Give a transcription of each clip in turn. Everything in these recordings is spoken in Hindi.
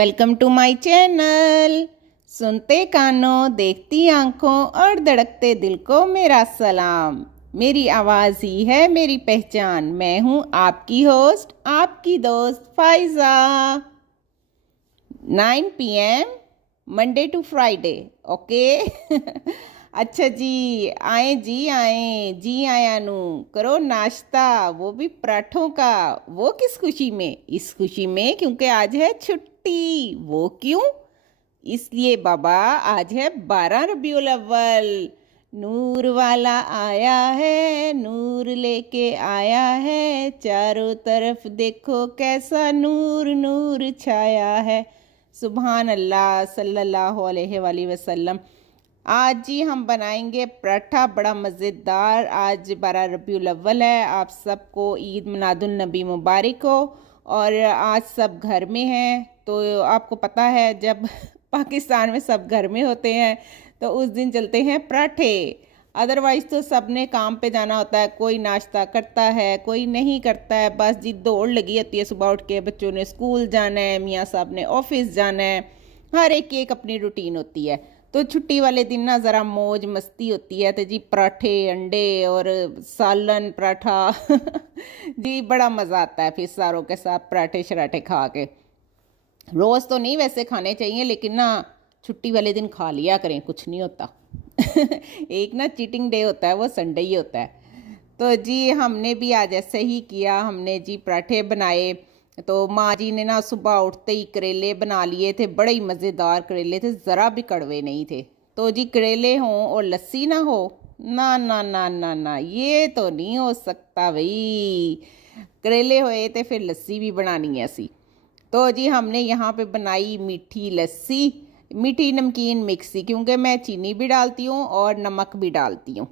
Welcome to my channel. सुनते कानों, देखती आंखों और धड़कते दिल को मेरा सलाम। मेरी आवाज़ ही है मेरी पहचान। मैं हूँ आपकी होस्ट, आपकी दोस्त Faiza. 9 PM Monday to Friday. Okay. अच्छा जी आए जी आया नू करो नाश्ता, वो भी पराठों का। वो किस खुशी में? इस खुशी में क्योंकि आज है छुट्टी। वो क्यों? इसलिए बाबा, आज है 12 रबीउल अव्वल। नूर वाला आया है, नूर लेके आया है, चारों तरफ देखो कैसा नूर नूर छाया है। सुभान अल्लाह सल्लल्लाहु अलैहि वसल्लम। आज जी हम बनाएंगे पराठा, बड़ा मज़ेदार। आज 12 रबीउल अव्वल है। आप सबको ईद मिलादुन नबी मुबारक हो। और आज सब घर में हैं, तो आपको पता है जब पाकिस्तान में सब घर में होते हैं तो उस दिन चलते हैं पराठे। अदरवाइज़ तो सब ने काम पे जाना होता है, कोई नाश्ता करता है कोई नहीं करता है। बस जी दौड़ लगी होती है, सुबह उठ के बच्चों ने स्कूल जाना है, मियाँ साहब ने ऑफिस जाना है, हर एक की एक अपनी रूटीन होती है। तो छुट्टी वाले दिन ना ज़रा मौज मस्ती होती है। तो जी पराठे, अंडे और सालन पराठा जी बड़ा मज़ा आता है फिर सारों के साथ पराठे शराठे खा के। रोज़ तो नहीं वैसे खाने चाहिए, लेकिन ना छुट्टी वाले दिन खा लिया करें, कुछ नहीं होता। एक ना चीटिंग डे होता है, वो संडे ही होता है। तो जी हमने भी आज ऐसे ही किया। हमने जी पराठे बनाए। तो माँ जी ने ना सुबह उठते ही करेले बना लिए थे, बड़े ही मज़ेदार करेले थे, ज़रा भी कड़वे नहीं थे। तो जी करेले हों और लस्सी ना हो, ना ना ना ना ना, ये तो नहीं हो सकता भाई। करेले होए तो फिर लस्सी भी बनानी है सी। तो जी हमने यहाँ पे बनाई मीठी लस्सी, मीठी नमकीन मिक्सी, क्योंकि मैं चीनी भी डालती हूँ और नमक भी डालती हूँ।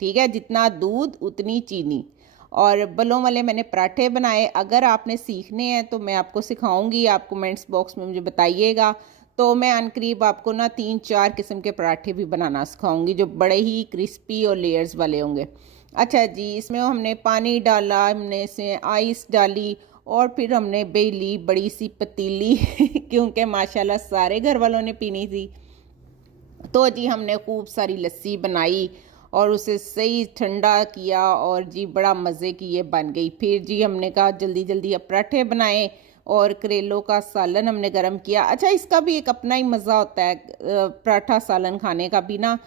ठीक है, जितना दूध उतनी चीनी। और बलों वाले मैंने पराठे बनाए। अगर आपने सीखने हैं तो मैं आपको सिखाऊंगी, आप कमेंट्स बॉक्स में मुझे बताइएगा। तो मैं अनकरीब आपको ना 3-4 किस्म के पराठे भी बनाना सिखाऊंगी, जो बड़े ही क्रिस्पी और लेयर्स वाले होंगे। अच्छा जी, इसमें हमने पानी डाला, हमने इसमें आइस डाली और फिर हमने बेली बड़ी सी पतीली क्योंकि माशाल्लाह सारे घर वालों ने पीनी थी। तो जी हमने खूब सारी लस्सी बनाई और उसे सही ठंडा किया और जी बड़ा मज़े की ये बन गई। फिर जी हमने कहा जल्दी जल्दी अब पराठे बनाए और करेलों का सालन हमने गरम किया। अच्छा, इसका भी एक अपना ही मज़ा होता है, पराठा सालन खाने का भी ना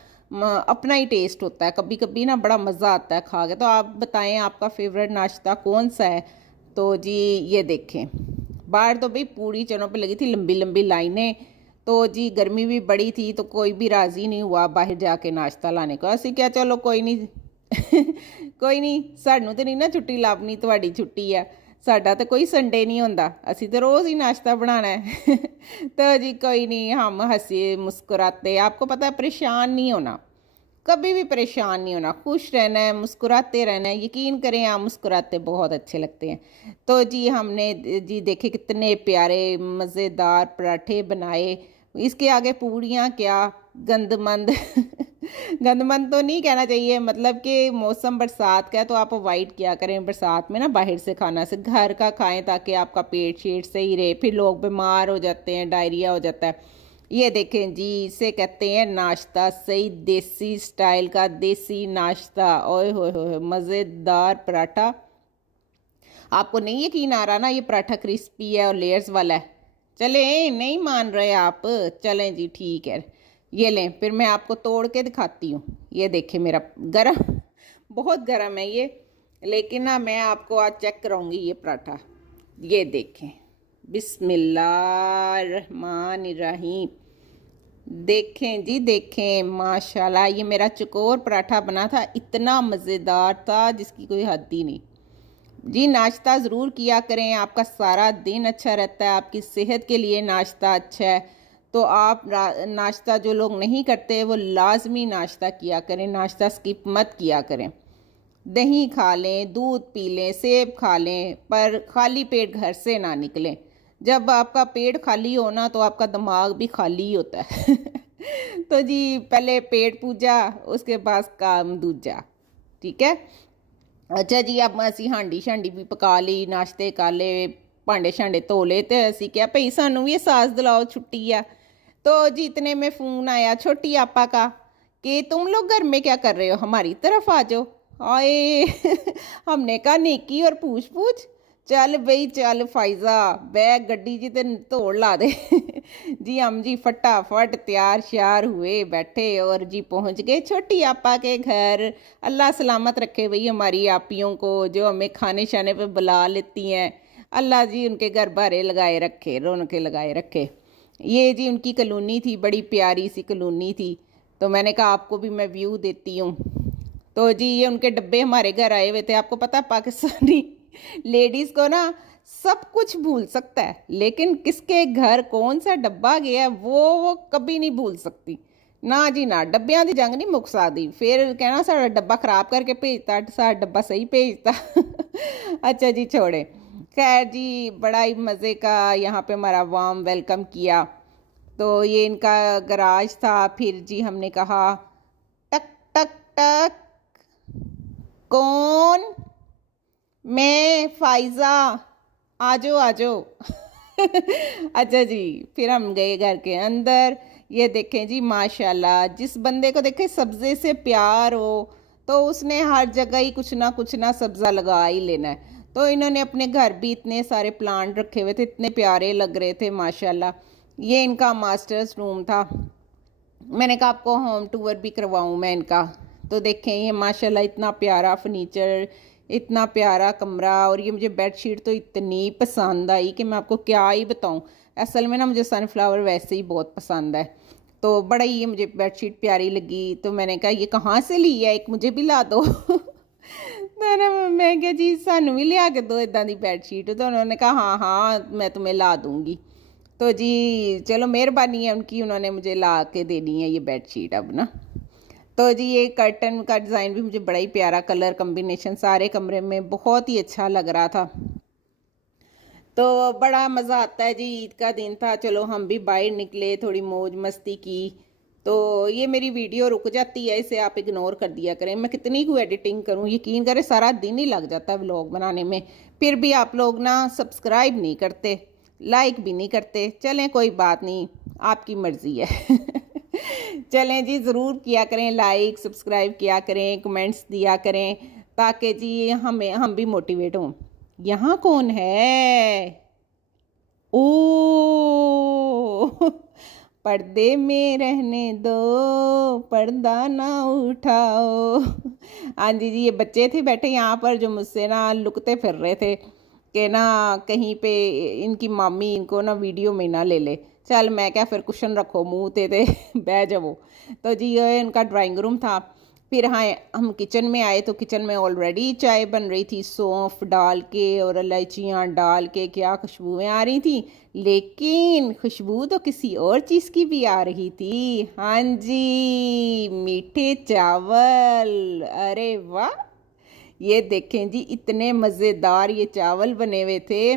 अपना ही टेस्ट होता है। कभी कभी ना बड़ा मज़ा आता है खा के। तो आप बताएं आपका फेवरेट नाश्ता कौन सा है? तो जी ये देखें, बाहर तो भाई पूरी चनों पे लगी थी लंबी लंबी लाइनें। तो जी गर्मी भी बड़ी थी, तो कोई भी राज़ी नहीं हुआ बाहर जाके नाश्ता लाने को। ਅਸੀਂ क्या चलो कोई नहीं कोई नहीं, सानू तो नहीं ना छुट्टी लाभनी, ਤੁਹਾਡੀ छुट्टी है, साडा तो कोई संडे नहीं होंदा, ਅਸੀਂ तो रोज़ ही नाश्ता बनाना है। तो जी कोई नहीं, हम हंसे मुस्कुराते, आपको पता है परेशान नहीं होना, कभी भी परेशान नहीं होना, खुश रहना है, मुस्कुराते रहना है। यकीन करें आप मुस्कुराते बहुत अच्छे लगते हैं। तो जी हमने जी देखे कितने प्यारे मज़ेदार पराठे बनाए। इसके आगे पूड़ियाँ क्या, गंदमंद गंदमंद तो नहीं कहना चाहिए, मतलब कि मौसम बरसात का है तो आप अवॉइड किया करें बरसात में ना बाहर से खाना, से घर का खाएं ताकि आपका पेट शेट सही रहे। फिर लोग बीमार हो जाते हैं, डायरिया हो जाता है। ये देखें जी, इसे कहते हैं नाश्ता, सही देसी स्टाइल का देसी नाश्ता। ओए होए मज़ेदार पराठा। आपको नहीं यकीन आ रहा ना ये पराठा क्रिस्पी है और लेयर्स वाला है? चलें, नहीं मान रहे आप? चलें जी ठीक है, ये लें, फिर मैं आपको तोड़ के दिखाती हूँ। ये देखें मेरा गरम बहुत गरम है ये, लेकिन ना मैं आपको आज चेक कराऊंगी ये पराठा। ये देखें, बिस्मिल्लाहिर्रहमानिर्रहीम। देखें जी देखें, माशाल्लाह ये मेरा चकोर पराठा बना था, इतना मज़ेदार था जिसकी कोई हद ही नहीं। जी नाश्ता ज़रूर किया करें, आपका सारा दिन अच्छा रहता है, आपकी सेहत के लिए नाश्ता अच्छा है। तो आप नाश्ता जो लोग नहीं करते वो लाजमी नाश्ता किया करें, नाश्ता स्किप मत किया करें। दही खा लें, दूध पी लें, सेब खा लें, पर खाली पेट घर से ना निकलें। जब आपका पेट खाली हो ना तो आपका दिमाग भी खाली ही होता है। तो जी पहले पेट पूजा, उसके बाद काम दूजा। ठीक है। अच्छा जी, अब असी हांडी शांडी भी पका ली, नाश्ते कर ले, भांडे शांडे धो ले तो असी क्या भाई सानू भी एहसास दिलाओ छुट्टी आ। तो जी इतने में फ़ोन आया छोटी आपा का कि तुम लोग घर में क्या कर रहे हो, हमारी तरफ आ जाओ। आए हमने कहा नेकी और पूछ पूछ, चल बई चल फाइजा बैग गड्डी जी ते तोड़ ला दे। जी हम जी फटाफट तैयार श्यार हुए बैठे और जी पहुंच गए छोटी आपा के घर। अल्लाह सलामत रखे भई हमारी आपियों को जो हमें खाने शाने पे बुला लेती हैं। अल्लाह जी उनके घर बारे लगाए रखे, रौनकें लगाए रखे। ये जी उनकी कॉलोनी थी, बड़ी प्यारी सी कॉलोनी थी। तो मैंने कहा आपको भी मैं व्यू देती हूँ। तो जी ये उनके डब्बे हमारे घर आए हुए थे। आपको पता पाकिस्तानी लेडीज़ को ना सब कुछ भूल सकता है, लेकिन किसके घर कौन सा डब्बा गया वो कभी नहीं भूल सकती। ना जी ना, डब्बियां दी जंग नहीं मुक सकदी। फिर कहना साड़ा डब्बा खराब करके भेजता, साड़ा डब्बा सही भेजता। अच्छा जी छोड़े। खैर जी बड़ा ही मज़े का यहाँ पे हमारा वार्म वेलकम किया। तो ये इनका गराज था। फिर जी हमने कहा टक टक टक, कौन? मैं फाइज़ा, आजो आजो। अच्छा जी फिर हम गए घर के अंदर। ये देखें जी माशाल्लाह, जिस बंदे को देखें सब्ज़े से प्यार हो तो उसने हर जगह ही कुछ ना सब्ज़ा लगा ही लेना है। तो इन्होंने अपने घर भी इतने सारे प्लांट रखे हुए थे, इतने प्यारे लग रहे थे माशाल्लाह। ये इनका मास्टर्स रूम था। मैंने कहा आपको होम टूर भी करवाऊँ मैं इनका। तो देखें ये माशाल्लाह इतना प्यारा फर्नीचर, इतना प्यारा कमरा। और ये मुझे बेडशीट तो इतनी पसंद आई कि मैं आपको क्या ही बताऊँ। असल में ना मुझे सनफ्लावर वैसे ही बहुत पसंद है, तो बड़ा ही ये मुझे बेडशीट प्यारी लगी। तो मैंने कहा ये कहाँ से ली है, एक मुझे भी ला दो। तो ना मैं क्या जी सानू भी लिया के दो इदा की बेडशीट। तो उन्होंने कहा हाँ हाँ मैं तुम्हें ला दूँगी। तो जी चलो मेहरबानी है उनकी, उन्होंने मुझे ला के देनी है ये बेडशीट अब ना। तो जी ये कर्टन का डिज़ाइन भी मुझे बड़ा ही प्यारा, कलर कम्बिनेशन सारे कमरे में बहुत ही अच्छा लग रहा था। तो बड़ा मज़ा आता है जी। ईद का दिन था, चलो हम भी बाहर निकले, थोड़ी मौज मस्ती की। तो ये मेरी वीडियो रुक जाती है, इसे आप इग्नोर कर दिया करें। मैं कितनी को एडिटिंग करूं, यकीन करें सारा दिन ही लग जाता है व्लॉग बनाने में। फिर भी आप लोग ना सब्सक्राइब नहीं करते, लाइक भी नहीं करते। चलें कोई बात नहीं, आपकी मर्ज़ी है। चलें जी ज़रूर किया करें लाइक, सब्सक्राइब किया करें, कमेंट्स दिया करें, ताकि जी हम भी मोटिवेट हों। यहाँ कौन है? ओ पर्दे में रहने दो, पर्दा ना उठाओ। हाँ जी जी ये बच्चे थे बैठे यहाँ पर जो मुझसे ना लुकते फिर रहे थे कि ना कहीं पे इनकी मामी इनको ना वीडियो में ना ले ले। चल मैं क्या, फिर कुशन रखो मुंह ते बह जाओ। तो जी ये इनका ड्राइंग रूम था। फिर हाँ हम किचन में आए तो किचन में ऑलरेडी चाय बन रही थी, सौंफ डाल के और इलायचियाँ डाल के, क्या खुशबुएँ आ रही थी। लेकिन खुशबू तो किसी और चीज़ की भी आ रही थी। हाँ जी मीठे चावल, अरे वाह। ये देखें जी इतने मज़ेदार ये चावल बने हुए थे।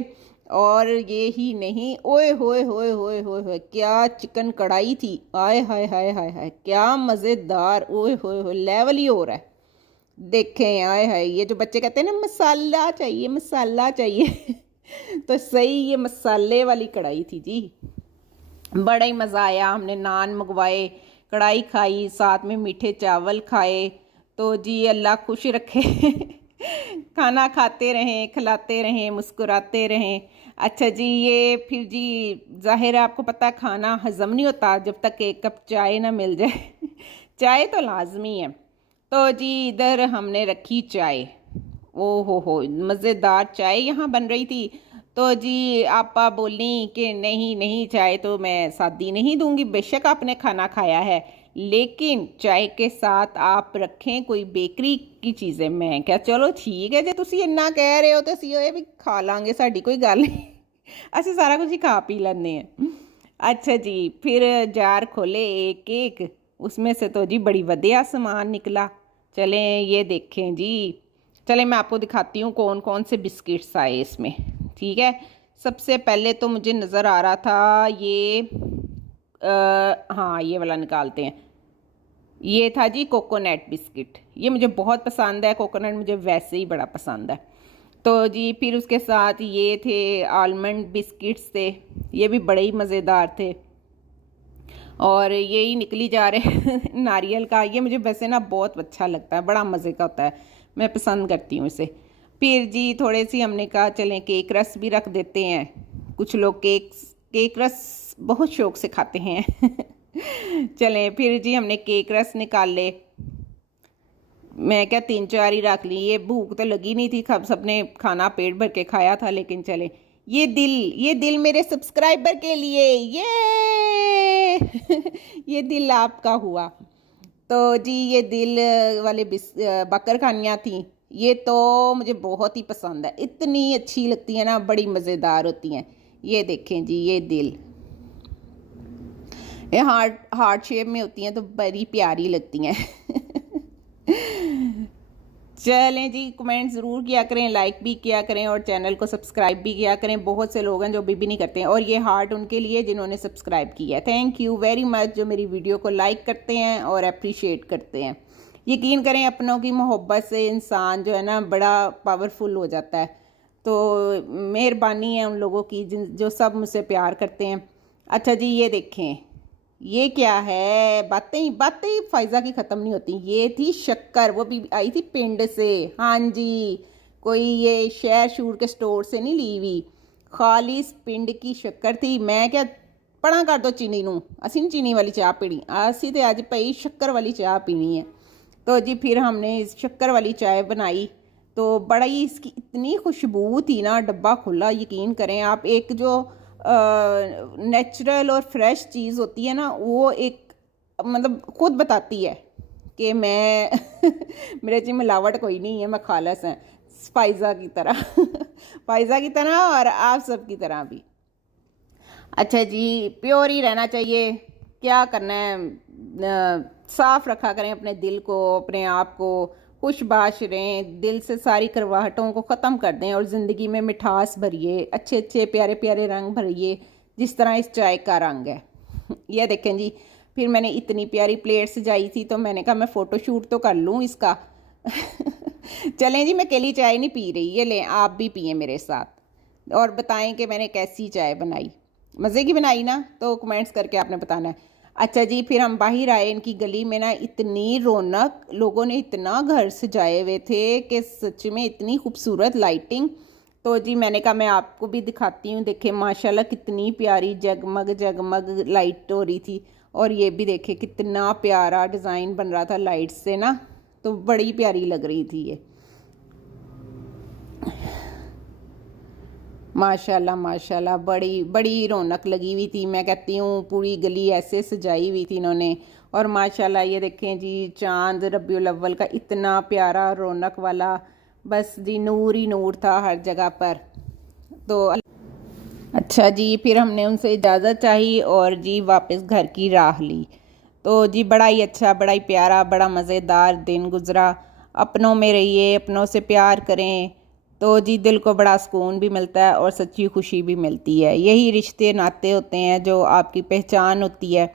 और ये ही नहीं, ओए होए होए होए होए होए क्या चिकन कढ़ाई थी। आय हाय हाय हाय हाय क्या मज़ेदार, ओए होए होए लेवल ही हो रहा है। देखें आय हाय, ये जो बच्चे कहते हैं ना मसाला चाहिए मसाला चाहिए। तो सही ये मसाले वाली कढ़ाई थी जी। बड़ा ही मज़ा आया। हमने नान मंगवाए, कढ़ाई खाई, साथ में मीठे चावल खाए। तो जी अल्लाह खुश रखे। खाना खाते रहें, खिलाते रहें, मुस्कुराते रहें। अच्छा जी ये फिर जी ज़ाहिर है आपको पता है खाना हज़म नहीं होता जब तक एक कप चाय ना मिल जाए। चाय तो लाजमी है। तो जी इधर हमने रखी चाय। ओ हो मज़ेदार चाय यहाँ बन रही थी। तो जी आपा बोली कि नहीं नहीं चाय तो मैं सादी नहीं दूंगी, बेशक आपने खाना खाया है लेकिन चाय के साथ आप रखें कोई बेकरी की चीज़ें। मैं क्या चलो ठीक है, जो तुसी इन्ना कह रहे हो तो असी ये भी खा लांगे, साड़ी कोई गल नहीं। असी सारा कुछ ही खा पी लेंगे हैं। अच्छा जी फिर जार खोले एक एक, उसमें से तो जी बड़ी वधिया सामान निकला। चलें ये देखें जी, चलें मैं आपको दिखाती हूँ कौन कौन से बिस्किट्स आए इसमें। ठीक है, सबसे पहले तो मुझे नज़र आ रहा था ये हाँ ये वाला निकालते हैं। ये था जी कोकोनट बिस्किट। ये मुझे बहुत पसंद है, कोकोनट मुझे वैसे ही बड़ा पसंद है। तो जी फिर उसके साथ ये थे आलमंड बिस्किट्स थे, ये भी बड़े ही मज़ेदार थे। और यही निकली जा रहे नारियल का, ये मुझे वैसे ना बहुत अच्छा लगता है, बड़ा मज़े का होता है, मैं पसंद करती हूँ इसे। फिर जी थोड़े सी हमने कहा चलें केक रस भी रख देते हैं, कुछ लोग केक रस बहुत शौक से खाते हैं चलें फिर जी हमने केक रस निकाले, मैं क्या 3-4 ही रख ली, ये भूख तो लगी नहीं थी, खब सबने खाना पेट भर के खाया था। लेकिन चले ये दिल मेरे सब्सक्राइबर के लिए, ये ये दिल आपका हुआ। तो जी ये दिल वाले बकर खानियाँ थी, ये तो मुझे बहुत ही पसंद है, इतनी अच्छी लगती है ना, बड़ी मज़ेदार होती हैं। ये देखें जी ये दिल, ये हार्ट शेप में होती हैं तो बड़ी प्यारी लगती हैं चलें जी, कमेंट ज़रूर किया करें, लाइक भी किया करें और चैनल को सब्सक्राइब भी किया करें। बहुत से लोग हैं जो अभी भी नहीं करते हैं, और ये हार्ट उनके लिए जिन्होंने सब्सक्राइब किया है। थैंक यू वेरी मच जो मेरी वीडियो को लाइक करते हैं और अप्रिशिएट करते हैं। यकीन करें अपनों की मोहब्बत से इंसान जो है ना बड़ा पावरफुल हो जाता है। तो मेहरबानी है उन लोगों की जो सब मुझसे प्यार करते हैं। अच्छा जी ये देखें, ये क्या है, बातें ही फायजा की ख़त्म नहीं होती। ये थी शक्कर, वो भी आई थी पिंड से, हाँ जी, कोई ये शहर शूर के स्टोर से नहीं ली हुई, खालिस पिंड की शक्कर थी। मैं क्या पढ़ा कर दो चीनी नू, असी नहीं चीनी वाली चाह पीनी, असी तो अज भाई शक्कर वाली चाह पीनी है। तो जी फिर हमने इस शक्कर वाली चाय बनाई, तो बड़ा ही इसकी इतनी खुशबू थी ना, डब्बा खुला, यकीन करें आप, एक जो नेचुरल और फ्रेश चीज़ होती है ना, वो एक मतलब खुद बताती है कि मैं मेरे जी मिलावट कोई नहीं है, मैं खालस हैं, फायज़ा की तरह फायज़ा की तरह और आप सब की तरह भी। अच्छा जी प्योर ही रहना चाहिए, क्या करना है, साफ़ रखा करें अपने दिल को, अपने आप को, खुशबाश रहें, दिल से सारी करवाहटों को ख़त्म कर दें और ज़िंदगी में मिठास भरिए, अच्छे अच्छे प्यारे प्यारे रंग भरिए, जिस तरह इस चाय का रंग है यह देखें जी। फिर मैंने इतनी प्यारी प्लेट सजाई थी, तो मैंने कहा मैं फ़ोटो शूट तो कर लूँ इसका चलें जी, मैं अकेली चाय नहीं पी रही, ये लें आप भी पिए मेरे साथ और बताएं कि मैंने कैसी चाय बनाई, मज़े की बनाई ना, तो कमेंट्स करके आपने बताना है। अच्छा जी फिर हम बाहर आए, इनकी गली में ना इतनी रौनक, लोगों ने इतना घर सजाए हुए थे कि सच में इतनी खूबसूरत लाइटिंग। तो जी मैंने कहा मैं आपको भी दिखाती हूँ, देखें माशाल्लाह कितनी प्यारी जगमग जगमग लाइट हो रही थी, और ये भी देखें कितना प्यारा डिज़ाइन बन रहा था लाइट से ना, तो बड़ी प्यारी लग रही थी ये, माशाल्लाह माशाल्लाह, बड़ी बड़ी रौनक लगी हुई थी। मैं कहती हूँ पूरी गली ऐसे सजाई हुई थी इन्होंने, और माशाल्लाह ये देखें जी चांद रबीउल अव्वल का इतना प्यारा रौनक वाला, बस जी नूर ही नूर था हर जगह पर। तो अच्छा जी फिर हमने उनसे इजाज़त चाही और जी वापस घर की राह ली। तो जी बड़ा ही अच्छा, बड़ा ही प्यारा, बड़ा मज़ेदार दिन गुज़रा। अपनों में रहिए, अपनों से प्यार करें, तो जी दिल को बड़ा सुकून भी मिलता है और सच्ची खुशी भी मिलती है। यही रिश्ते नाते होते हैं जो आपकी पहचान होती है।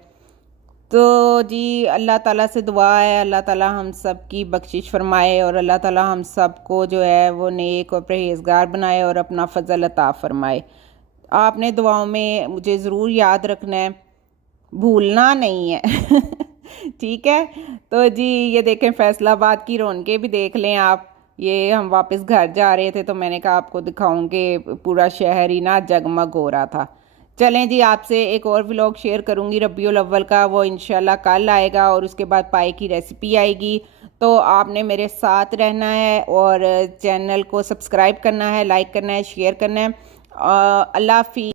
तो जी अल्लाह ताला से दुआ है, अल्लाह ताला हम सब की बख्शिश फरमाए और अल्लाह ताला हम सब को जो है वो नेक और परहेज़गार बनाए और अपना फ़ज़ल अता फ़रमाए। आपने दुआओं में मुझे ज़रूर याद रखना है, भूलना नहीं है ठीक है। तो जी ये देखें फैसलाबाद की रौनकें भी देख लें आप, ये हम वापस घर जा रहे थे तो मैंने कहा आपको दिखाऊं कि पूरा शहर ही ना जगमग हो रहा था। चलें जी आपसे एक और व्लॉग शेयर करूंगी रबीउल अव्वल का, वो इंशाल्लाह कल आएगा और उसके बाद पाए की रेसिपी आएगी। तो आपने मेरे साथ रहना है और चैनल को सब्सक्राइब करना है, लाइक करना है, शेयर करना है। अल्लाह हाफिज़।